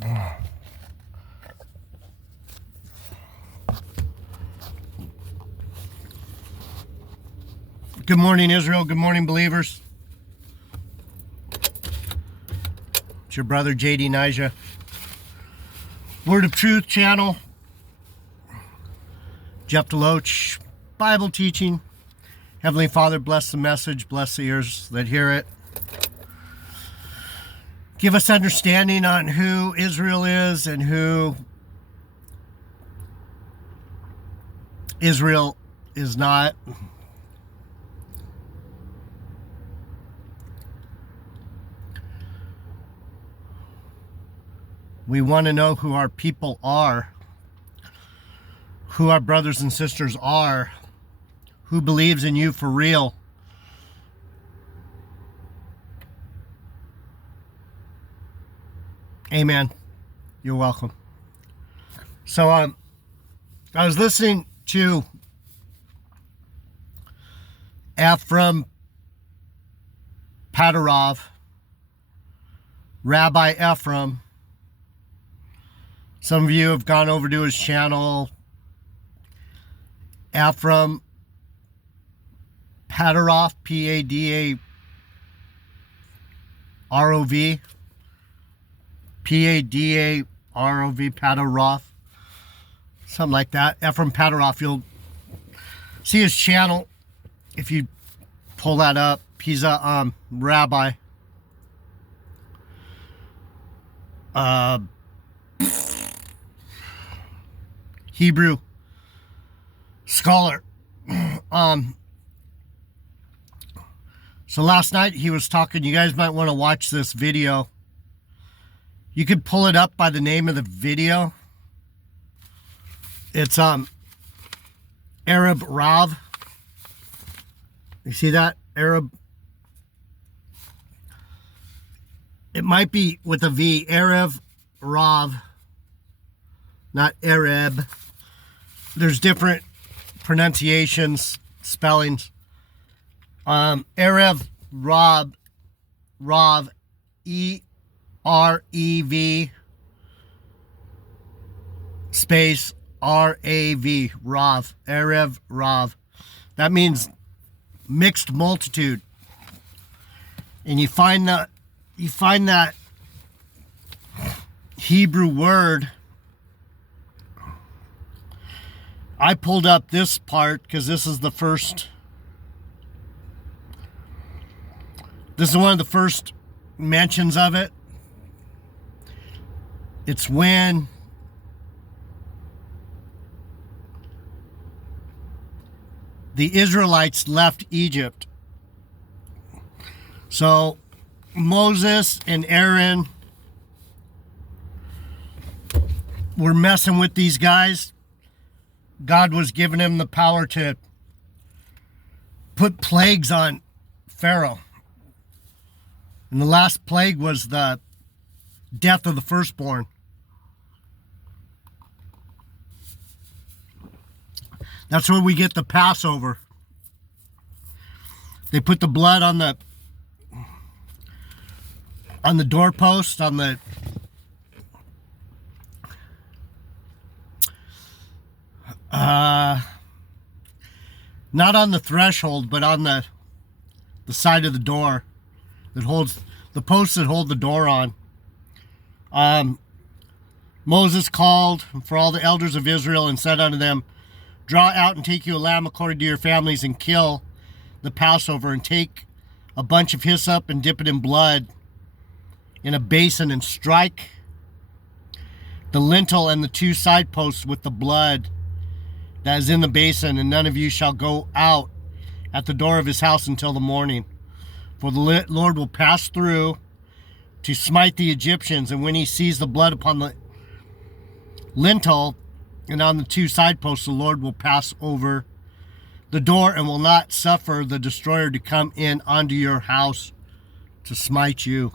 Good morning, Israel. Good morning, believers. It's your brother, J.D. Nijah. Word of Truth channel. Jeff Deloach, Bible teaching. Heavenly Father, bless the message. Bless the ears that hear it. Give us understanding on who Israel is and who Israel is not. We want to know who our people are, who our brothers and sisters are, who believes in you for real. Amen. You're welcome. So I was listening to Ephraim Padarov, Rabbi Ephraim. Some of you have gone over to his channel, Ephraim Padarov, P-A-D-A-R-O-V, P-A-D-A-R-O-V, Padarov, something like that. Ephraim Padarov, you'll see his channel if you pull that up. He's a rabbi. Hebrew scholar. So last night he was talking, you guys might want to watch this video. You could pull it up by the name of the video. It's Erev Rav. You see that? Erev. It might be with a V. Erev Rav. Not Erev. There's different pronunciations, spellings. Erev Rav, E-R-E-V space R-A-V, Rav, Erev Rav. That means mixed multitude. And you find that Hebrew word. I pulled up this part because this is the first. This is one of the first mentions of it. It's when the Israelites left Egypt. So Moses and Aaron were messing with these guys. God was giving him the power to put plagues on Pharaoh. And the last plague was the death of the firstborn. That's where we get the Passover. They put the blood on the doorpost, on the not on the threshold, but on the side of the door that holds the posts that hold the door on. Moses called for all the elders of Israel and said unto them, draw out and take you a lamb according to your families and kill the Passover, and take a bunch of hyssop and dip it in blood in a basin, and strike the lintel and the two side posts with the blood that is in the basin, and none of you shall go out at the door of his house until the morning. For the Lord will pass through to smite the Egyptians, and when he sees the blood upon the lintel and on the two side posts, the Lord will pass over the door and will not suffer the destroyer to come in onto your house to smite you.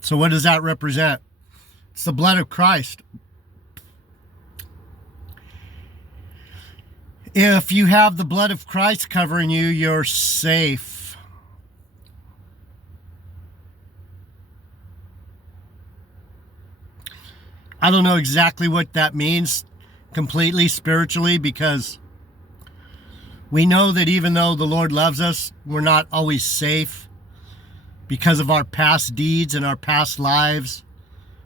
So what does that represent? It's the blood of Christ. If you have the blood of Christ covering you, you're safe. I don't know exactly what that means completely spiritually, because we know that even though the Lord loves us, we're not always safe because of our past deeds and our past lives.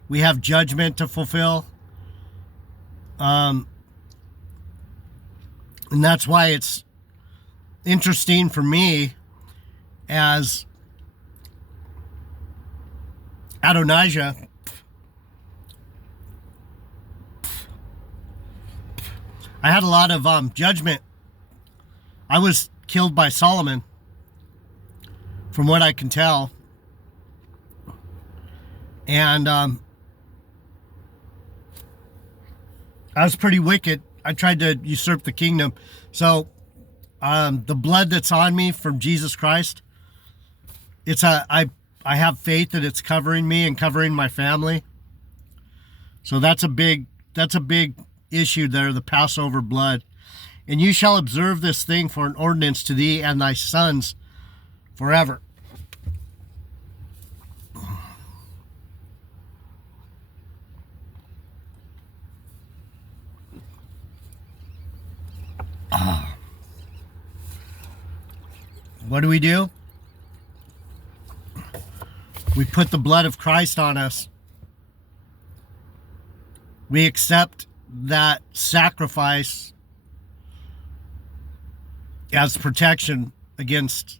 We have judgment to fulfill. And that's why it's interesting for me as Adonijah. I had a lot of judgment. I was killed by Solomon, from what I can tell. And I was pretty wicked. I tried to usurp the kingdom. So the blood that's on me from Jesus Christ, I have faith that it's covering me and covering my family. So that's a big issue there, the Passover blood. And you shall observe this thing for an ordinance to thee and thy sons forever. What do? We put the blood of Christ on us. We accept that sacrifice as protection against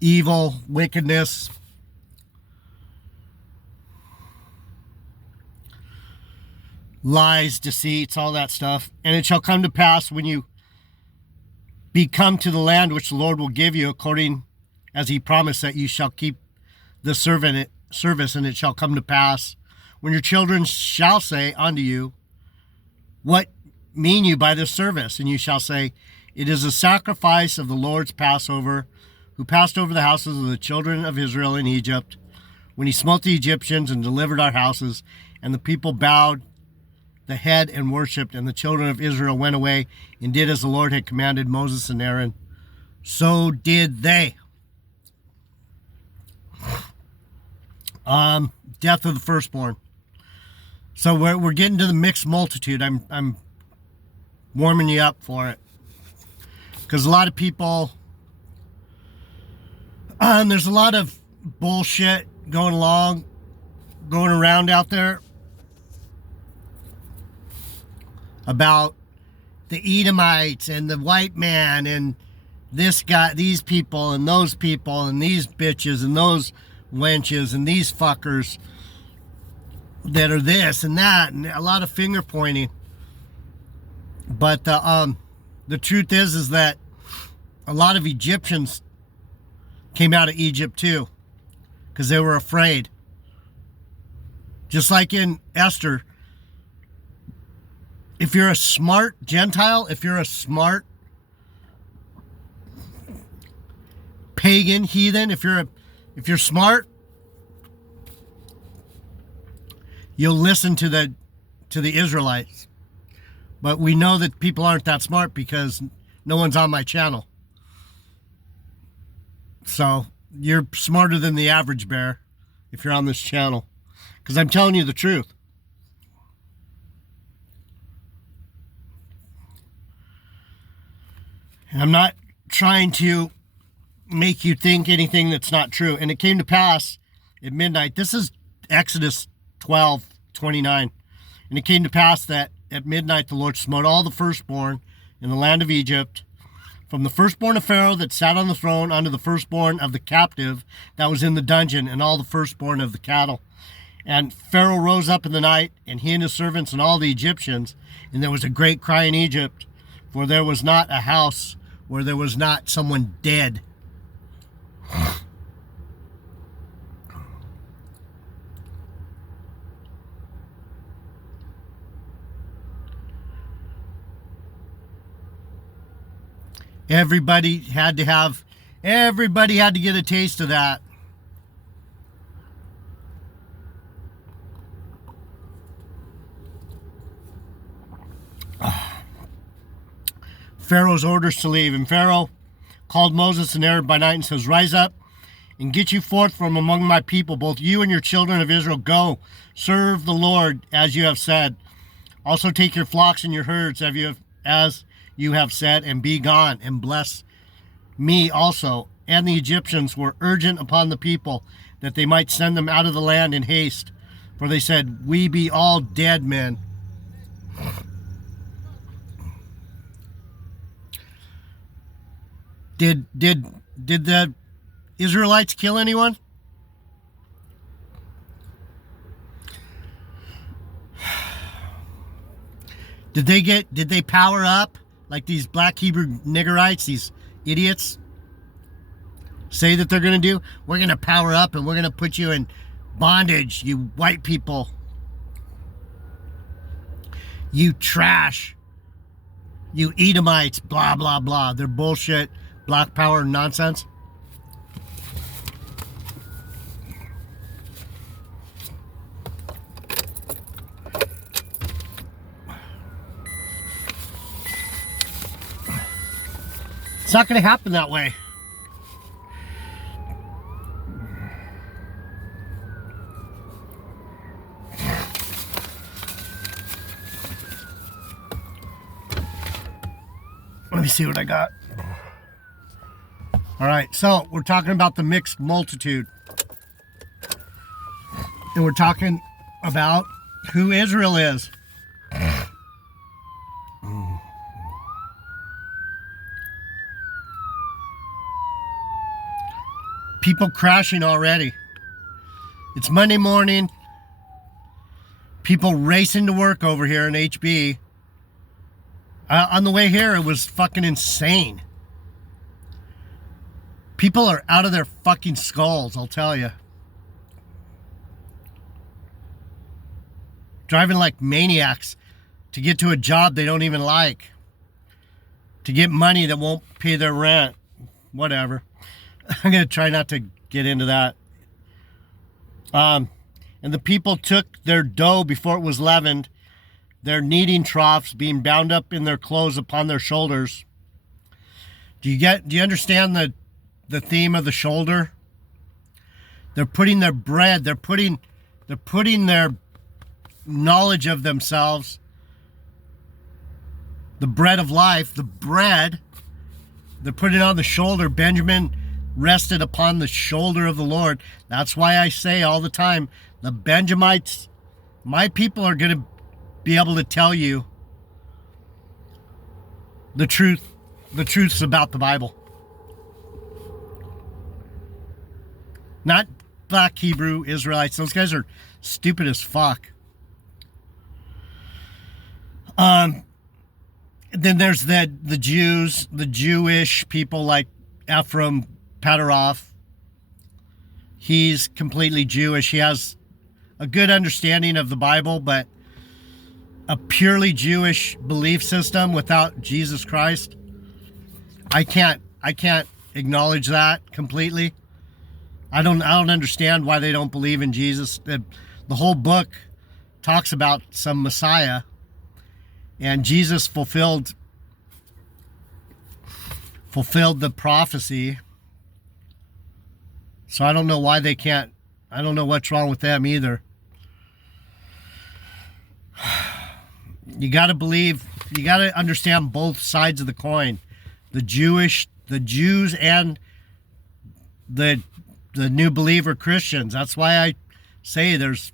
evil, wickedness, lies, deceits, all that stuff. And it shall come to pass when you be come to the land which the Lord will give you, according as he promised, that you shall keep the service, and it shall come to pass when your children shall say unto you, what mean you by this service? And you shall say, it is a sacrifice of the Lord's Passover, who passed over the houses of the children of Israel in Egypt, when he smote the Egyptians and delivered our houses. And the people bowed the head and worshipped, and the children of Israel went away and did as the Lord had commanded Moses and Aaron. So did they. Death of the firstborn. So we're getting to the mixed multitude. I'm warming you up for it, because a lot of people, there's a lot of bullshit going around out there about the Edomites and the white man and this guy, these people and those people and these bitches and those wenches and these fuckers that are this and that, and a lot of finger pointing. But the truth is that a lot of Egyptians came out of Egypt too, because they were afraid. Just like in Esther, if you're a smart Gentile, if you're a smart pagan, heathen, if you're smart, you'll listen to the Israelites. But we know that people aren't that smart, because no one's on my channel. So you're smarter than the average bear if you're on this channel, because I'm telling you the truth. And I'm not trying to make you think anything that's not true. And it came to pass at midnight. This is Exodus 12:29. And it came to pass that at midnight the Lord smote all the firstborn in the land of Egypt, from the firstborn of Pharaoh that sat on the throne unto the firstborn of the captive that was in the dungeon, and all the firstborn of the cattle. And Pharaoh rose up in the night, and he and his servants and all the Egyptians, and there was a great cry in Egypt, for there was not a house where there was not someone dead. Everybody had to get a taste of that. Pharaoh's orders to leave. And Pharaoh called Moses and Aaron by night and says, rise up and get you forth from among my people, both you and your children of Israel. Go, serve the Lord as you have said. Also take your flocks and your herds as you have said, and be gone, and bless me also. And the Egyptians were urgent upon the people, that they might send them out of the land in haste. For they said, we be all dead men. Did the Israelites kill anyone? Did they power up like these black Hebrew niggerites, these idiots say that they're going to do? We're going to power up and we're going to put you in bondage, you white people. You trash. You Edomites, blah, blah, blah. They're bullshit, black power nonsense. It's not going to happen that way. Let me see what I got. All right, so we're talking about the mixed multitude. And we're talking about who Israel is. People crashing already. It's Monday morning. People racing to work over here in HB. On the way here, it was fucking insane. People are out of their fucking skulls, I'll tell you. Driving like maniacs to get to a job they don't even like. To get money that won't pay their rent. Whatever. I'm going to try not to get into that. And the people took their dough before it was leavened, their kneading troughs being bound up in their clothes upon their shoulders. Do you understand the theme of the shoulder? They're putting their bread, they're putting their knowledge of themselves, the bread of life, the bread, they're putting it on the shoulder. Benjamin rested upon the shoulder of the Lord. That's why I say all the time, the Benjamites, my people, are going to be able to tell you the truths about the Bible. Not black Hebrew Israelites. Those guys are stupid as fuck. Then there's the Jews, the Jewish people like Ephraim Pateroff. He's completely Jewish. He has a good understanding of the Bible, but a purely Jewish belief system without Jesus Christ, I can't acknowledge that completely. I don't understand why they don't believe in Jesus. The whole book talks about some Messiah, and Jesus fulfilled the prophecy. So I don't know why they can't. I don't know what's wrong with them either. You got to believe, you got to understand both sides of the coin. The Jews and the new believer Christians. That's why I say there's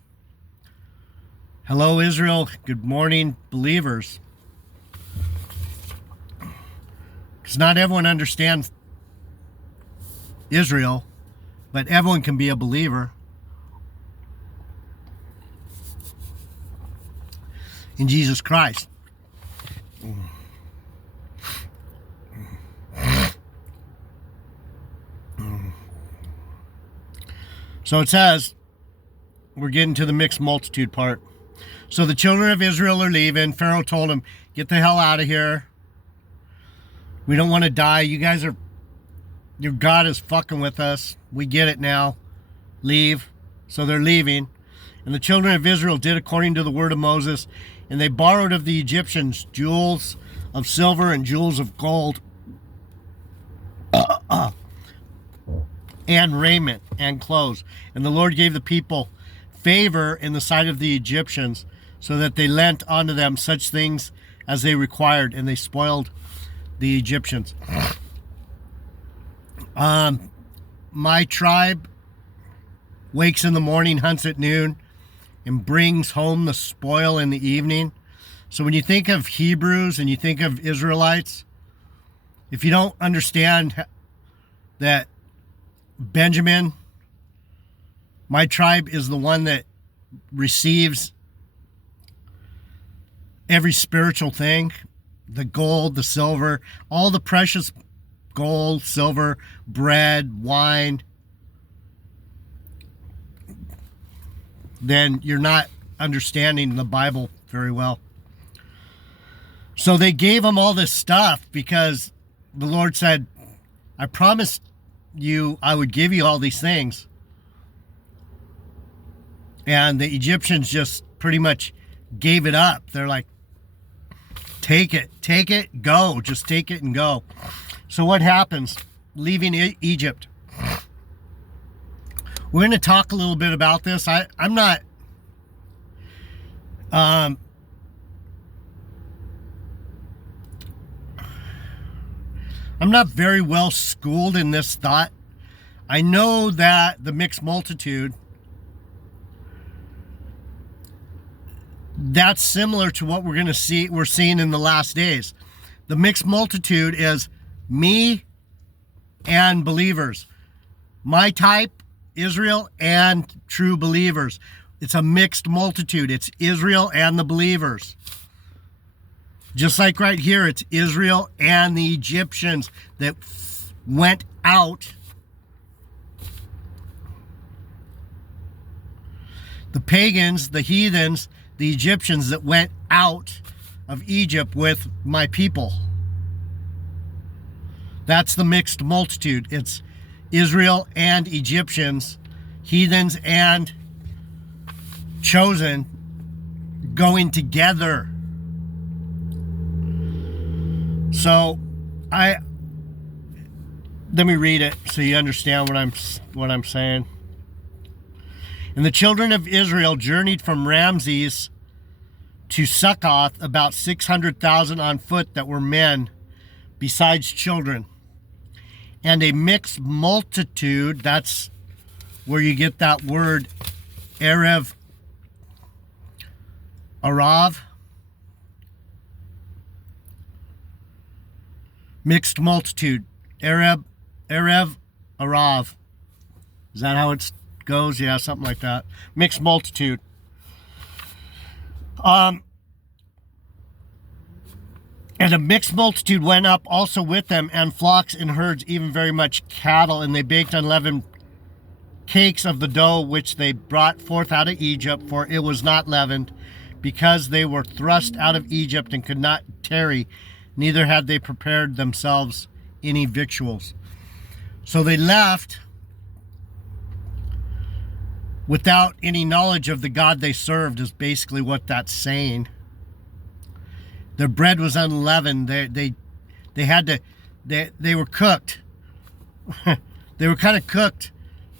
hello Israel, good morning believers. Because not everyone understands Israel, but everyone can be a believer in Jesus Christ. So it says, we're getting to the mixed multitude part. So the children of Israel are leaving. Pharaoh told them, get the hell out of here. We don't want to die. You guys are, your God is fucking with us. We get it now. Leave. So they're leaving. And the children of Israel did according to the word of Moses. And they borrowed of the Egyptians jewels of silver and jewels of gold. and raiment and clothes. And the Lord gave the people favor in the sight of the Egyptians, so that they lent unto them such things as they required, and they spoiled the Egyptians. My tribe wakes in the morning, hunts at noon, and brings home the spoil in the evening. So when you think of Hebrews and you think of Israelites, if you don't understand that Benjamin, my tribe, is the one that receives every spiritual thing, the gold, the silver, all the precious gold, silver, bread, wine, then you're not understanding the Bible very well. So they gave them all this stuff because the Lord said, I promised you I would give you all these things. And the Egyptians just pretty much gave it up. They're like, take it, go. Just take it and go. So what happens? Leaving Egypt. We're going to talk a little bit about this. I'm not very well schooled in this thought. I know that the mixed multitude, that's similar to what we're seeing in the last days. The mixed multitude is me and believers. My type, Israel, and true believers. It's a mixed multitude. It's Israel and the believers. Just like right here, it's Israel and the Egyptians that went out. The pagans, the heathens, the Egyptians that went out of Egypt with my people. That's the mixed multitude. It's Israel and Egyptians, heathens and chosen, going together. So let me read it so you understand what I'm saying. And the children of Israel journeyed from Ramses to Succoth, about 600,000 on foot that were men, besides children. And a mixed multitude, that's where you get that word Erev, Arav. Mixed multitude. Erev, Arav. Is that how it goes? Yeah, something like that. Mixed multitude. And a mixed multitude went up also with them, and flocks and herds, even very much cattle. And they baked unleavened cakes of the dough which they brought forth out of Egypt, for it was not leavened, because they were thrust out of Egypt and could not tarry, neither had they prepared themselves any victuals. So they left without any knowledge of the God they served, is basically what that's saying. Their bread was unleavened. They were cooked. They were kind of cooked.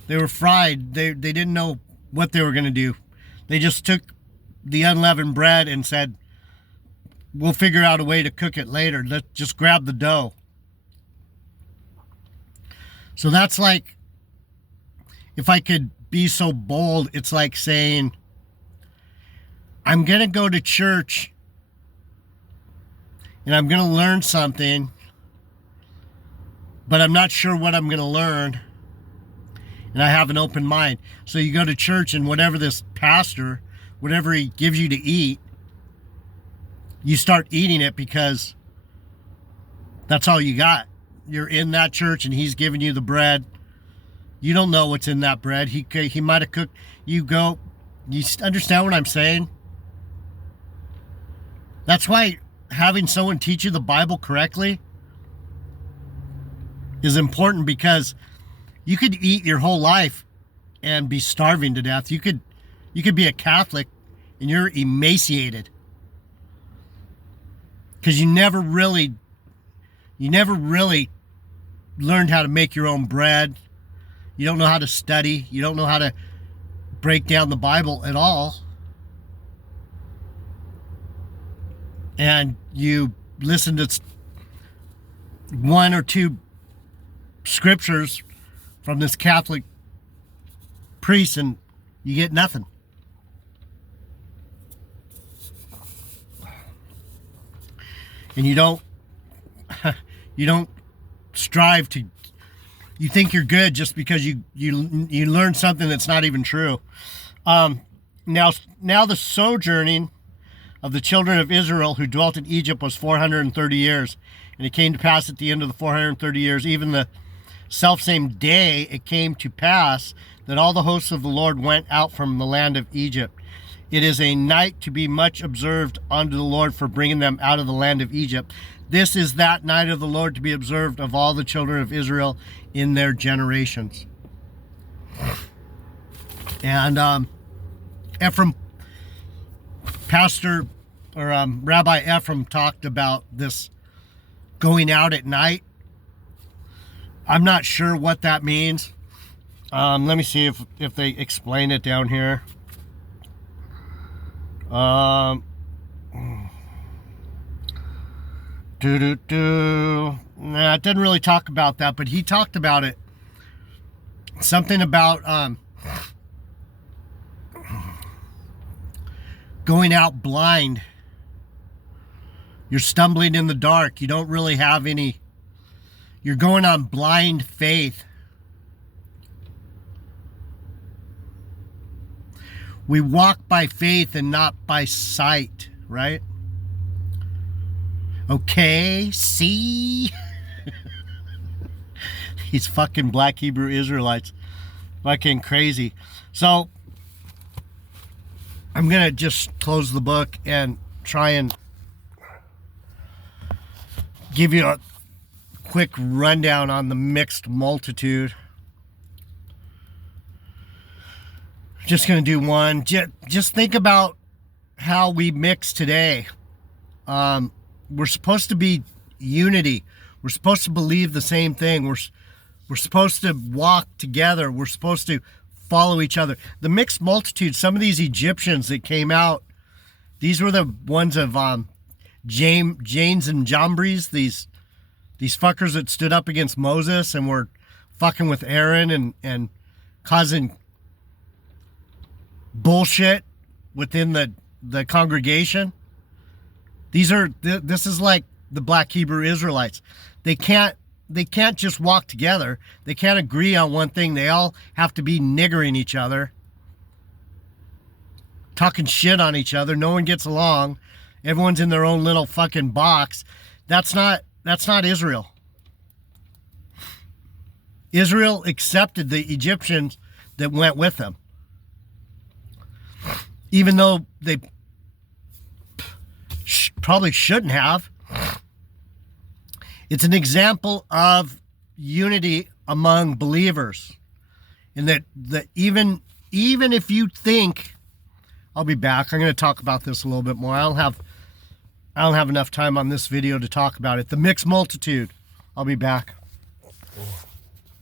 They were fried. They didn't know what they were going to do. They just took the unleavened bread and said, we'll figure out a way to cook it later. Let's just grab the dough. So that's like, if I could be so bold, it's like saying, I'm going to go to church and I'm going to learn something, but I'm not sure what I'm going to learn, and I have an open mind. So you go to church, and whatever this pastor, whatever he gives you to eat, you start eating it because that's all you got. You're in that church and he's giving you the bread. You don't know what's in that bread. He might have cooked. You understand what I'm saying? That's why having someone teach you the Bible correctly is important, because you could eat your whole life and be starving to death. You could be a Catholic and you're emaciated because you never really learned how to make your own bread. You don't know how to study. You don't know how to break down the Bible at all. And you listen to one or two scriptures from this Catholic priest and you get nothing. And you don't strive to, you think you're good just because you learn something that's not even true. Now the sojourning of the children of Israel who dwelt in Egypt was 430 years. And it came to pass at the end of the 430 years, even the selfsame day it came to pass that all the hosts of the Lord went out from the land of Egypt. It is a night to be much observed unto the Lord for bringing them out of the land of Egypt. This is that night of the Lord to be observed of all the children of Israel in their generations. And Ephraim, Pastor or Rabbi Ephraim talked about this going out at night. I'm not sure what that means. Let me see if they explain it down here. Nah, it didn't really talk about that, but he talked about it. Something about going out blind. You're stumbling in the dark. You don't really have any. You're going on blind faith. We walk by faith and not by sight, right? Okay, see? These fucking black Hebrew Israelites. Fucking crazy. So, I'm going to just close the book and try and give you a quick rundown on the mixed multitude. Just going to do one. Just think about how we mix today. We're supposed to be unity. We're supposed to believe the same thing. We're supposed to walk together. We're supposed to follow each other. The mixed multitude, some of these Egyptians that came out, these were the ones of Janes and Jambres, these fuckers that stood up against Moses and were fucking with Aaron and causing bullshit within the congregation. This is like the black Hebrew Israelites. They can't just walk together. They can't agree on one thing. They all have to be niggering each other, talking shit on each other. No one gets along. Everyone's in their own little fucking box. That's not Israel. Israel accepted the Egyptians that went with them, even though they probably shouldn't have. It's an example of unity among believers, and that even if you think, I'll be back. I'm going to talk about this a little bit more. I don't have enough time on this video to talk about it. The mixed multitude. I'll be back.